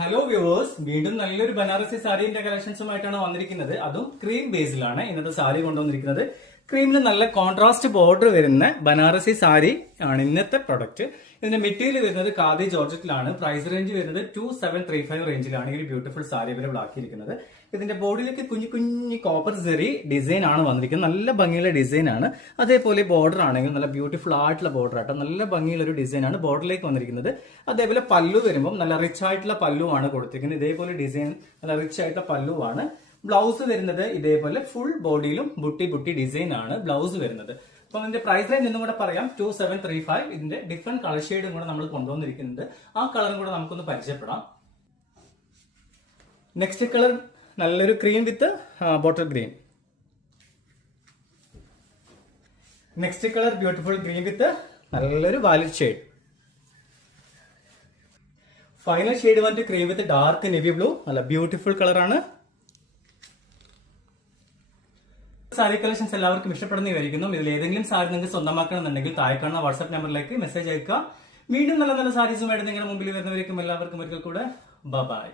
Hello viewers, വീണ്ടും നല്ലൊരു ബനാറസി സാരിന്റെ കളക്ഷൻസുമായിട്ടാണ് വന്നിരിക്കുന്നത്. അതും ക്രീം ബേസിലാണ് ഇന്നത്തെ സാരി കൊണ്ടുവന്നിരിക്കുന്നത്. ക്രീമിന് നല്ല കോൺട്രാസ്റ്റ് ബോർഡർ വരുന്ന ബനാറസി സാരി ആണ് ഇന്നത്തെ പ്രൊഡക്റ്റ്. ഇതിന്റെ മെറ്റീരിയൽ വരുന്നത് ഖാദി ജോർജറ്റിലാണ്. പ്രൈസ് റേഞ്ച് വരുന്നത് 2735 റേഞ്ചിലാണ് ഈ ബ്യൂട്ടിഫുൾ സാരി അവൈലബിൾ ആക്കിയിരിക്കുന്നത്. ഇതിന്റെ ബോഡിയിലേക്ക് കുഞ്ഞു കുഞ്ഞു കോപ്പർ സെറി ഡിസൈൻ ആണ് വന്നിരിക്കുന്നത്. നല്ല ഭംഗിയുള്ള ഡിസൈൻ ആണ്. അതേപോലെ ബോർഡർ ആണെങ്കിൽ നല്ല ബ്യൂട്ടിഫുൾ ആയിട്ടുള്ള ബോർഡർ ആട്ടോ. നല്ല ഭംഗിയുള്ള ഒരു ഡിസൈൻ ആണ് ബോർഡറിലേക്ക് വന്നിരിക്കുന്നത്. അതേപോലെ പല്ലു വരുമ്പോൾ നല്ല റിച്ച് ആയിട്ടുള്ള പല്ലുവാണ് കൊടുത്തിരിക്കുന്നത്. ഇതേപോലെ ഡിസൈൻ നല്ല റിച്ച് ആയിട്ടുള്ള പല്ലുവാണ്. ബ്ലൗസ് വരുന്നത് ഇതേപോലെ ഫുൾ ബോഡിയിലും ബുട്ടി ബുട്ടി ഡിസൈൻ ആണ് ബ്ലൗസ് വരുന്നത്. അപ്പൊ ഇതിന്റെ പ്രൈസ് റേഞ്ച് എന്നും കൂടെ പറയാം, 2735. ഇതിന്റെ ഡിഫറെന്റ് കളർ ഷെയ്ഡും കൂടെ നമ്മൾ കൊണ്ടുവന്നിരിക്കുന്നുണ്ട്. ആ കളറും കൂടെ നമുക്കൊന്ന് പരിചയപ്പെടാം. നെക്സ്റ്റ് കളർ നല്ലൊരു ക്രീം വിത്ത് bottle green. Next colour beautiful green വിത്ത് നല്ലൊരു വാലറ്റ് ഷെയ്ഡ്. ഫൈനൽ ഷെയ്ഡ് വന്നിട്ട് ക്രീം വിത്ത് ഡാർക്ക് നേവി ബ്ലൂ. നല്ല ബ്യൂട്ടിഫുൾ കളറാണ്. സാരി കളക്ഷൻസ് എല്ലാവർക്കും ഇഷ്ടപ്പെടുന്നതായിരിക്കുന്നു. ഇതിൽ ഏതെങ്കിലും സാരി നിങ്ങൾക്ക് സ്വന്തമാക്കണമെന്നുണ്ടെങ്കിൽ താഴെ കാണുന്ന വാട്സ്ആപ്പ് നമ്പറിലേക്ക് മെസ്സേജ് അയക്കുക. വീണ്ടും നല്ല നല്ല സാരീസുമായിട്ട് നിങ്ങളുടെ മുമ്പിൽ വരുന്നവരേക്കും എല്ലാവർക്കും ഒരിക്കൽ കൂടെ ബൈ.